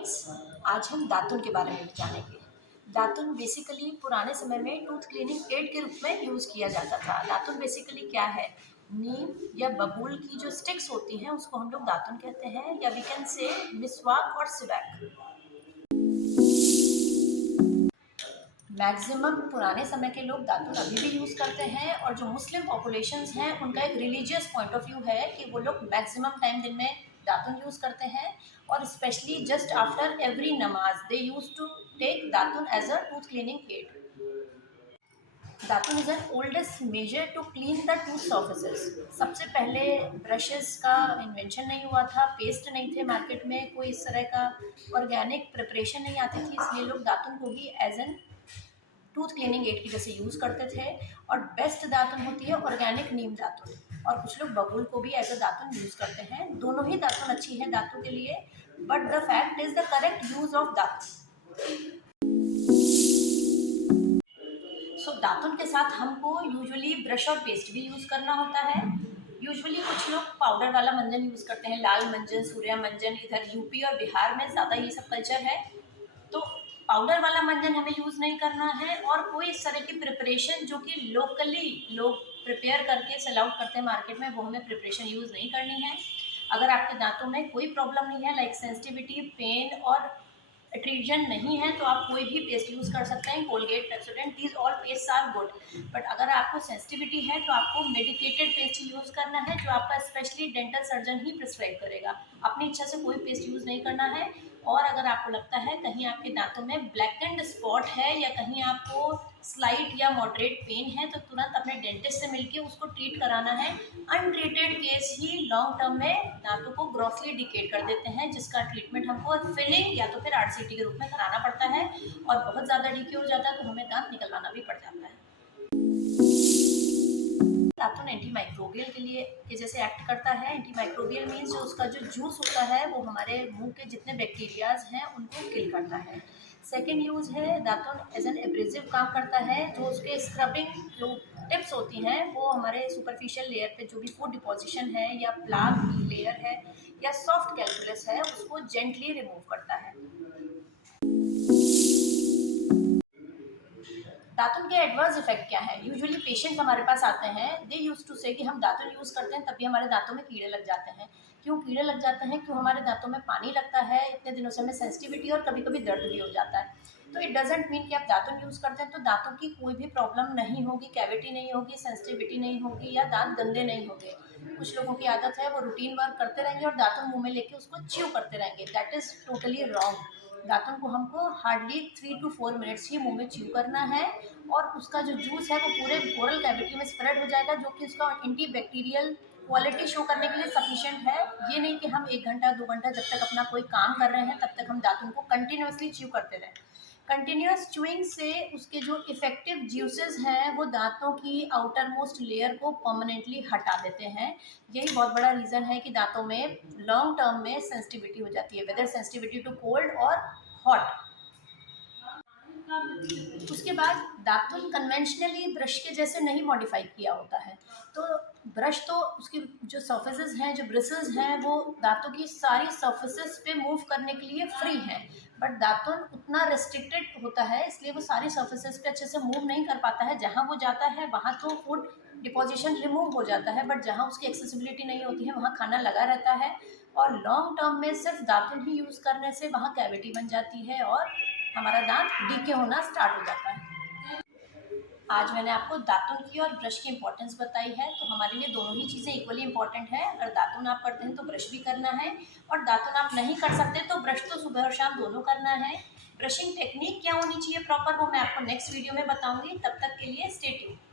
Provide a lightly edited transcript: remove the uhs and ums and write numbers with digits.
Friends, आज हम दातुन के बारे में जानेंगे। दातुन बेसिकली पुराने समय में टूथ क्लीनिंग एड के रूप में यूज़ किया जाता था। दातुन बेसिकली क्या है? नीम या बबूल की जो स्टिक्स होती हैं उसको हम लोग दातुन कहते हैं, या वी कैन से मिसवाक और सिवैक। मैक्सिमम पुराने समय के लोग दातुन अभी भी यूज़ करते हैं, और जो मुस्लिम पॉपुलेशंस हैं उनका एक रिलीजियस पॉइंट ऑफ व्यू है कि वो लोग मैक्सिमम टाइम दिन में दातुन यूज़ करते हैं, और स्पेशली जस्ट आफ्टर एवरी नमाज दे यूज टू टेक दातुन as a tooth cleaning aid. दातुन is an oldest measure to clean the tooth surfaces. सबसे पहले ब्रशेस का इन्वेंशन नहीं हुआ था, पेस्ट नहीं थे मार्केट में, कोई इस तरह का ऑर्गेनिक प्रिपरेशन नहीं आती थी, इसलिए लोग दातुन को ही as an tooth cleaning aid की जैसे यूज़ करते थे। और बेस्ट दातुन होती है ऑर्गेनिक नीम दातुन, और कुछ लोग बबूल को भी एज अ दातुन यूज़ करते हैं। दोनों ही दातुन अच्छी है दांतों के लिए, but the fact is the correct use of दातुन। सो दातुन के साथ हमको यूजुअली ब्रश और पेस्ट भी यूज़ करना होता है। यूजुअली कुछ लोग पाउडर वाला मंजन यूज़ करते हैं, लाल मंजन, सूर्या मंजन। इधर यूपी और बिहार में ज़्यादा ये सब कल्चर है, तो पाउडर वाला मंजन हमें यूज़ नहीं करना है। और कोई इस तरह की प्रिपरेशन जो कि लोकली लोग प्रिपेयर करके सेल आउट करते हैं मार्केट में, वो हमें प्रिपरेशन यूज़ नहीं करनी है। अगर आपके दांतों में कोई प्रॉब्लम नहीं है, लाइक सेंसिटिविटी, पेन और एट्रीजन नहीं है, तो आप कोई भी पेस्ट यूज़ कर सकते हैं। Colgate, Pepsodent, these all paste are good. But अगर आपको सेंसिटिविटी है तो आपको मेडिकेटेड पेस्ट यूज़ करना है, जो आपका स्पेशली डेंटल सर्जन ही प्रिस्क्राइब करेगा। अपनी इच्छा से कोई पेस्ट यूज़ नहीं करना है। और अगर आपको लगता है कहीं आपके दांतों में ब्लैकेंड स्पॉट है, या कहीं आपको स्लाइट या मॉडरेट पेन है, तो तुरंत अपने डेंटिस्ट से मिलके उसको ट्रीट कराना है। अनट्रीटेड केस ही लॉन्ग टर्म में दांतों को ग्रॉसली डिकेट कर देते हैं, जिसका ट्रीटमेंट हमको फिलिंग या तो फिर आरसीटी के रूप में कराना पड़ता है, और बहुत ज़्यादा डिके हो जाता है तो हमें दांत निकलवाना भी पड़ जाता है। दातुन एंटी माइक्रोबियल के लिए के जैसे एक्ट करता है। एंटी माइक्रोबियल मीन्स जो उसका जो जूस होता है वो हमारे मुंह के जितने बैक्टीरियाज हैं उनको किल करता है। सेकेंड यूज़ है, दातुन एज एन एब्रेसिव काम करता है। जो उसके स्क्रबिंग जो टिप्स होती हैं वो हमारे सुपरफिशियल लेयर पे जो भी फूड डिपॉजिशन है, या प्लाक लेयर है, या सॉफ्ट कैल्कुलस है, उसको जेंटली रिमूव करता है। दातुन के एडवर्स इफेक्ट क्या है? यूजुअली पेशेंट हमारे पास आते हैं, दे यूज टू से कि हम दातुन यूज़ करते हैं तब भी हमारे दांतों में कीड़े लग जाते हैं। क्यों कीड़े लग जाते हैं? क्यों हमारे दांतों में पानी लगता है, इतने दिनों से हमें सेंसिटिविटी और कभी कभी दर्द भी हो जाता है। तो इट डजेंट मीन कि आप दातुन यूज़ करते हैं तो दांतों की कोई भी प्रॉब्लम नहीं होगी, कैविटी नहीं होगी, सेंसिटिविटी नहीं होगी, या दांत गंदे नहीं होंगे। कुछ लोगों की आदत है वो रूटीन वर्क करते रहेंगे और दातुन मुंह में लेके उसको च्यू करते रहेंगे। That is totally wrong. दातुन को हमको हार्डली 3 to 4 मिनट्स ही मुंह में च्यू करना है, और उसका जो जूस है वो पूरे ओरल कैविटी में स्प्रेड हो जाएगा, जो कि उसका एंटी बैक्टीरियल क्वालिटी शो करने के लिए सफिशिएंट है। ये नहीं कि हम 1 घंटा 2 घंटा जब तक अपना कोई काम कर रहे हैं तब तक हम दातुन को कंटिन्यूसली च्यू करते रहें। कंटिन्यूस च्यूइंग से उसके जो इफेक्टिव ज्यूसेस हैं वो दांतों की आउटर मोस्ट लेयर को परमानेंटली हटा देते हैं। यही बहुत बड़ा रीज़न है कि दांतों में लॉन्ग टर्म में सेंसिटिविटी हो जाती है, वेदर सेंसिटिविटी टू कोल्ड और हॉट। उसके बाद दातुन कन्वेंशनली ब्रश के जैसे नहीं मॉडिफाई किया होता है। तो ब्रश तो उसकी जो सर्फेसेस हैं, जो ब्रिसल्स हैं, वो दांतों की सारी सर्फेसेस पे मूव करने के लिए फ्री हैं। बट दातुन उतना रेस्ट्रिक्टेड होता है, इसलिए वो सारी सर्फेसेस पे अच्छे से मूव नहीं कर पाता है। जहाँ वो जाता है वहाँ तो फूड डिपोजिशन रिमूव हो जाता है, बट जहाँ उसकी एक्सेसिबिलिटी नहीं होती है वहाँ खाना लगा रहता है। और लॉन्ग टर्म में सिर्फ दातुन ही यूज़ करने से वहाँ कैविटी बन जाती है और हमारा दांत डीके होना स्टार्ट हो जाता है। आज मैंने आपको दातुन की और ब्रश की इंपॉर्टेंस बताई है, तो हमारे लिए दोनों ही चीज़ें इक्वली इंपॉर्टेंट है। अगर दातुन आप करते हैं तो ब्रश भी करना है, और दातुन आप नहीं कर सकते तो ब्रश तो सुबह और शाम दोनों करना है। ब्रशिंग टेक्निक क्या होनी चाहिए प्रॉपर, वो मैं आपको नेक्स्ट वीडियो में बताऊंगी। तब तक के लिए स्टे ट्यून्ड।